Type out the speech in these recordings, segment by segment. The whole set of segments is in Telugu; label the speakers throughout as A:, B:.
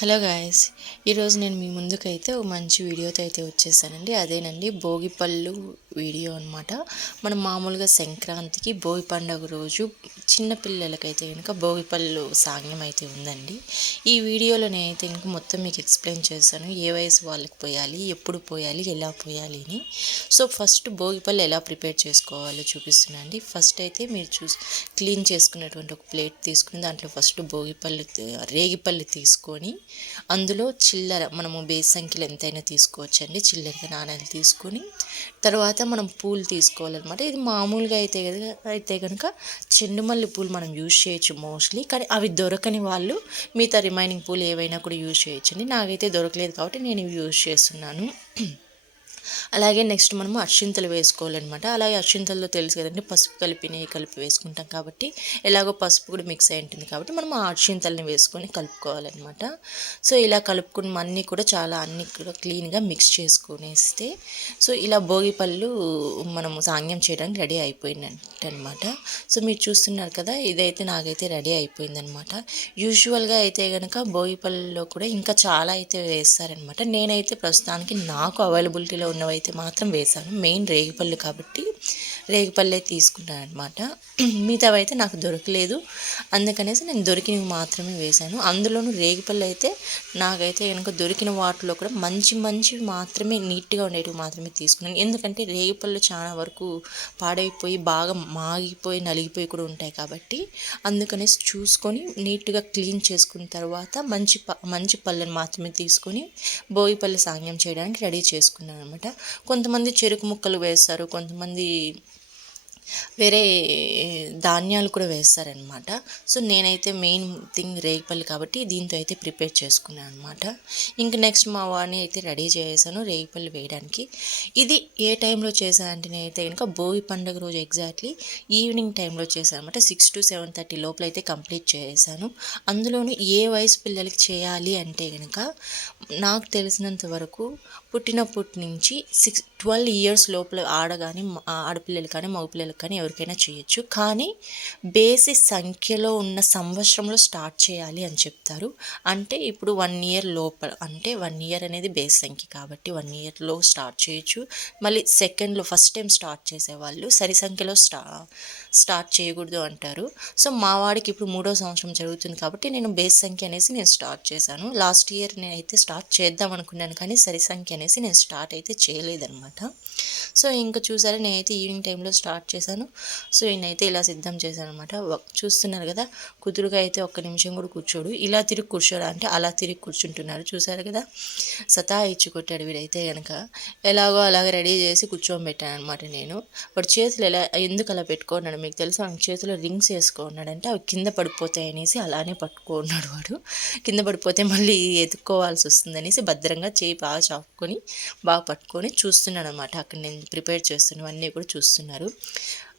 A: హలో గాయస్ ఈరోజు నేను మీ ముందుకైతే ఒక మంచి వీడియోతో అయితే వచ్చేసానండి. అదేనండి భోగిపళ్ళు వీడియో అనమాట మనం మామూలుగా సంక్రాంతికి భోగి పండుగ రోజు చిన్నపిల్లలకైతే కనుక భోగిపళ్ళు సాంగ్యం అయితే ఉందండి. ఈ వీడియోలో నేనైతే ఇంక మొత్తం మీకు ఎక్స్ప్లెయిన్ చేశాను ఏ వయసు వాళ్ళకి పోయాలి ఎప్పుడు పోయాలి ఎలా పోయాలి అని. సో ఫస్ట్ భోగిపళ్ళు ఎలా ప్రిపేర్ చేసుకోవాలో చూపిస్తున్నాను అండి ఫస్ట్ అయితే మీరు చూసి క్లీన్ చేసుకున్నటువంటి ఒక ప్లేట్ తీసుకుని దాంట్లో ఫస్ట్ భోగిపళ్ళు రేగిపళ్ళు తీసుకొని అందులో చిల్లర మనము బేస్ సంఖ్యలు ఎంతైనా తీసుకోవచ్చండి. చిల్లర నాణాలు తీసుకొని తర్వాత మనం పూలు తీసుకోవాలన్నమాట. ఇది మామూలుగా అయితే అయితే కనుక చెండుమల్లి పూలు మనం యూజ్ చేయొచ్చు మోస్ట్లీ. కానీ అవి దొరకని వాళ్ళు మిగతా రిమైనింగ్ పూలు ఏవైనా కూడా యూజ్ చేయొచ్చండి. నాకైతే దొరకలేదు కాబట్టి నేను యూజ్ చేస్తున్నాను. అలాగే నెక్స్ట్ మనము అక్షింతలు వేసుకోవాలన్నమాట. అలాగే అక్షింతల్లో తెలుసు కదండి పసుపు కలిపి నెయ్యి కలిపి వేసుకుంటాం కాబట్టి ఎలాగో పసుపు కూడా మిక్స్ అయి ఉంటుంది కాబట్టి మనం ఆ అక్షింతల్ని వేసుకొని కలుపుకోవాలన్నమాట. సో ఇలా కలుపుకున్న అన్నీ కూడా చాలా అన్ని కూడా క్లీన్గా మిక్స్ చేసుకునేస్తే సో ఇలా భోగి పళ్ళు మనము సాంగ్యం చేయడానికి రెడీ అయిపోయిందంట అనమాట సో మీరు చూస్తున్నారు కదా ఇదైతే నాకైతే రెడీ అయిపోయిందనమాట యూజువల్గా అయితే కనుక భోగి పళ్ళలో కూడా ఇంకా చాలా అయితే వేస్తారనమాట నేనైతే ప్రస్తుతానికి నాకు అవైలబిలిటీలో ఉన్నవి అయితే మాత్రం వేశాను. మెయిన్ రేగిపళ్ళు కాబట్టి రేగిపల్లే తీసుకున్నాను అనమాట మిగతావి అయితే నాకు దొరకలేదు. అందుకనేసి నేను దొరికినవి మాత్రమే వేశాను. అందులోనూ రేగిపళ్ళు అయితే నాకైతే కనుక దొరికిన వాటిలో కూడా మంచి మంచివి మాత్రమే నీట్గా ఉండేటివి మాత్రమే తీసుకున్నాను. ఎందుకంటే రేగిపళ్ళు చాలా వరకు పాడైపోయి బాగా మాగిపోయి నలిగిపోయి కూడా ఉంటాయి కాబట్టి అందుకనేసి చూసుకొని నీట్గా క్లీన్ చేసుకున్న తర్వాత మంచి మంచి పళ్ళను మాత్రమే తీసుకొని భోగిపల్లి సాంగ్యం చేయడానికి రెడీ చేసుకున్నాను అనమాట కొంతమంది చెరుకు ముక్కలు వేస్తారు కొంతమంది వేరే ధాన్యాలు కూడా వేస్తారనమాట సో నేనైతే మెయిన్ థింగ్ రేగిపల్లి కాబట్టి దీంతో అయితే ప్రిపేర్ చేసుకున్నాను అనమాట ఇంక నెక్స్ట్ మా వాడిని అయితే రెడీ చేసాను రేగిపల్లి వేయడానికి. ఇది ఏ టైంలో చేశానంటే నేనైతే కనుక భోగి పండుగ రోజు ఎగ్జాక్ట్లీ ఈవినింగ్ టైంలో చేశాను అనమాట సిక్స్ టు సెవెన్ థర్టీ లోపల అయితే కంప్లీట్ చేశాను. అందులోనూ ఏ వయసు పిల్లలకి చేయాలి అంటే కనుక నాకు తెలిసినంత వరకు పుట్టినప్పటి నుంచి సిక్స్ ట్వెల్వ్ ఇయర్స్ లోపల ఆడ కానీ ఆడపిల్లలు కానీ మగపిల్లలు కానీ ఎవరికైనా చేయొచ్చు. కానీ బేసి సంఖ్యలో ఉన్న సంవత్సరంలో స్టార్ట్ చేయాలి అని చెప్తారు. అంటే ఇప్పుడు వన్ ఇయర్ లోపల అంటే వన్ ఇయర్ అనేది బేస్ సంఖ్య కాబట్టి వన్ ఇయర్లో స్టార్ట్ చేయొచ్చు. మళ్ళీ సెకండ్లో ఫస్ట్ టైం స్టార్ట్ చేసేవాళ్ళు సరి సంఖ్యలో స్టా స్టార్ట్ చేయకూడదు అంటారు. సో మా వాడికి ఇప్పుడు మూడో సంవత్సరం జరుగుతుంది కాబట్టి నేను బేస్ సంఖ్య అనేసి నేను స్టార్ట్ చేశాను. లాస్ట్ ఇయర్ నేనైతే స్టార్ట్ చేద్దాం అనుకున్నాను కానీ సరి సంఖ్య అనేసి నేను స్టార్ట్ అయితే చేయలేదన్నమాట. సో ఇంకా చూసారా నేనైతే ఈవినింగ్ టైంలో స్టార్ట్ చేశాను. సో ఈయనైతే ఇలా సిద్ధం చేశాను అనమాట చూస్తున్నారు కదా కుదురుగా అయితే ఒక్క నిమిషం కూడా కూర్చోడు. ఇలా తిరిగి కూర్చోరా అంటే అలా తిరిగి కూర్చుంటున్నారు. చూసారు కదా సతా ఇచ్చి కొట్టాడు వీడైతే కనుక ఎలాగో అలాగ రెడీ చేసి కూర్చోబెట్టాను అనమాట నేను. వాడు చేతులు ఎలా ఎందుకు అలా పెట్టుకున్నాడు మీకు తెలుసు? ఆయన చేతిలో రింగ్స్ వేసుకున్నాడంటే అవి కింద పడిపోతాయి అనేసి అలానే పట్టుకున్నాడు వాడు. కింద పడిపోతే మళ్ళీ ఎదుక్కోవాల్సి వస్తుందనేసి భద్రంగా చేయి బాగా చాపుకొని బాగా పట్టుకొని చూస్తున్నాడు అనమాట అక్కడ నేను ప్రిపేర్ చేస్తున్నవన్నీ కూడా చూస్తున్నారు.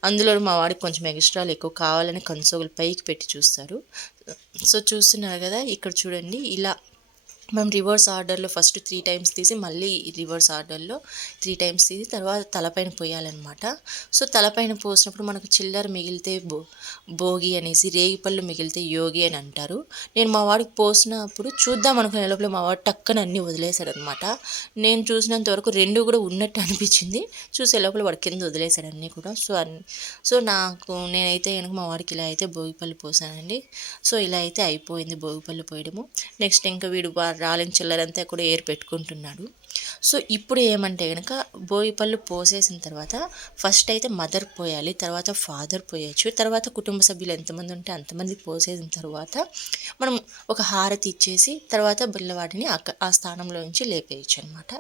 A: అందులో మా వాడికి కొంచెం ఎక్స్ట్రాలు ఎక్కువ కావాలని కన్సోల్ పైకి పెట్టి చూస్తారు. సో చూస్తున్నారు కదా ఇక్కడ చూడండి ఇలా మనం రివర్స్ ఆర్డర్లో ఫస్ట్ త్రీ టైమ్స్ తీసి మళ్ళీ రివర్స్ ఆర్డర్లో త్రీ టైమ్స్ తీసి తర్వాత తలపైన పోయాలన్నమాట. సో తలపైన పోసినప్పుడు మనకు చిల్లర మిగిలితే బో భోగి అనేసి రేగిపళ్ళు మిగిలితే యోగి అని అంటారు. నేను మా వాడికి పోసినప్పుడు చూద్దాం అనుకునే లోపల మా వాడు టక్కన అన్నీ వదిలేశాడు అనమాట నేను చూసినంత వరకు రెండు కూడా ఉన్నట్టు అనిపించింది. చూసే లోపల వాడు కింద వదిలేశాడు అన్నీ కూడా. సో అన్ని సో నాకు నేనైతే కనుక మా వాడికి ఇలా అయితే భోగిపల్లి పోసానండి. సో ఇలా అయితే అయిపోయింది భోగిపల్లి పోయడము. నెక్స్ట్ ఇంకా వీడు రాలిన చిల్లరంతా కూడా ఏరు పెట్టుకుంటున్నాడు సో ఇప్పుడు ఏమంటే కనుక భోగిపళ్ళు పోసేసిన తర్వాత ఫస్ట్ అయితే మదర్ పోయాలి తర్వాత ఫాదర్ పోయచ్చు తర్వాత కుటుంబ సభ్యులు ఎంతమంది ఉంటే అంతమంది పోసేసిన తర్వాత మనం ఒక హారతి ఇచ్చేసి తర్వాత బిల్లవాడిని ఆ స్థానంలో నుంచి లేపేయచ్చు అనమాట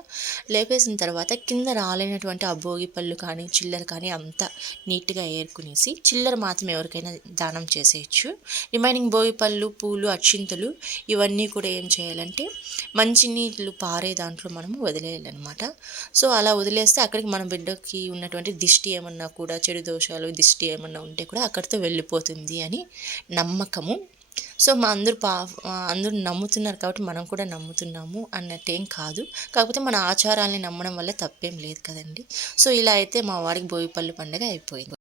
A: లేపేసిన తర్వాత కింద రాలేనటువంటి ఆ భోగి పళ్ళు కానీ చిల్లర కానీ అంతా నీట్గా ఏరుకునేసి చిల్లర మాత్రం ఎవరికైనా దానం చేసేయచ్చు. రిమైనింగ్ భోగి పళ్ళు పూలు అక్షింతలు ఇవన్నీ కూడా ఏం చేయాలంటే మంచినీళ్ళు పారే దాంట్లో మనము వదిలేయాలన్నమాట. సో అలా వదిలేస్తే అక్కడికి మన బిడ్డకి ఉన్నటువంటి దిష్టి ఏమన్నా కూడా చెడు దోషాలు దిష్టి ఏమన్నా ఉంటే కూడా అక్కడితో వెళ్ళిపోతుంది అని నమ్మకము. సో మా అందరూ పా అందరూ నమ్ముతున్నారు కాబట్టి మనం కూడా నమ్ముతున్నాము అన్నట్టేం కాదు. కాకపోతే మన ఆచారాల్ని నమ్మడం వల్ల తప్పేం లేదు కదండి. సో ఇలా అయితే మా వాడికి భోగిపల్లి పండుగ అయిపోయింది.